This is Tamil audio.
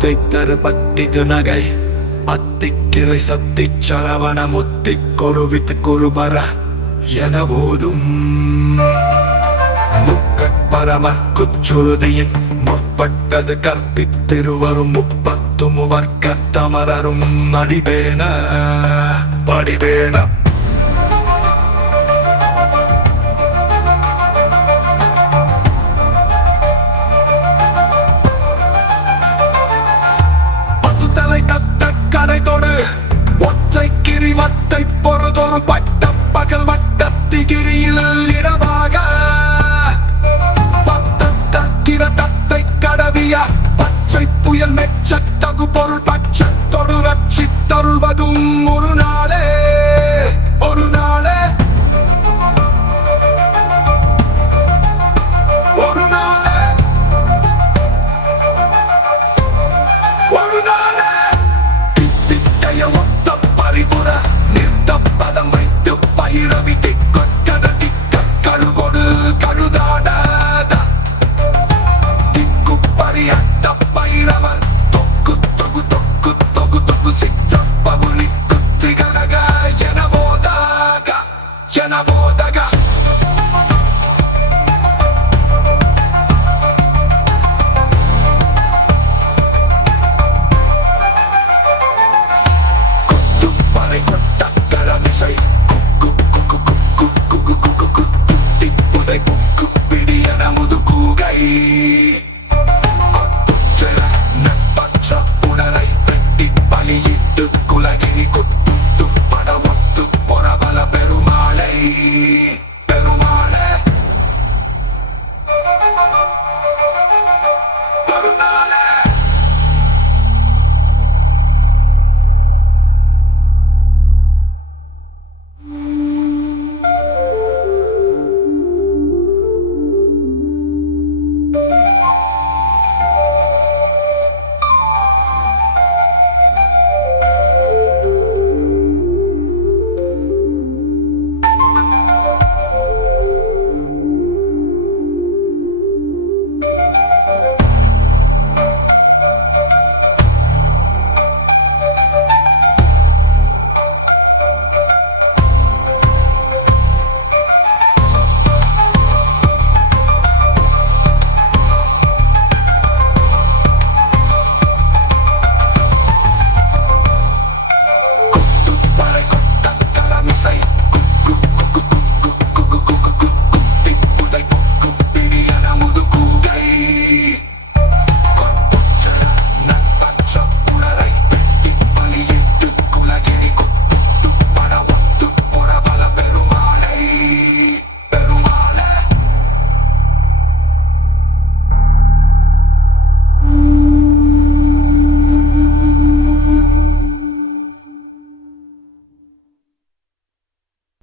முத்தை தரு பத்திது நகை அத்திக்கிரை சத்தி சரவண முத்தி கொருவித்து குருபர என போதும் முக்கட்பரமற்குச்சுருதியின் முற்பட்டது கற்பித்திருவரும் முப்பத்து முவர்க்க தமரரும் அடிபேன படிபேன கடைதொடு ஒற்றை கிரிமத்தை பொறுதொரு பட்ட பகல் வட்டத்திகிரியில் இரவாக பத்திர தத்தை கடவிய பச்சை புயல் மெச்ச தகு பொருள் பட்சத்தொடு ரட்சித்தருள்வதும் ஒரு நாளே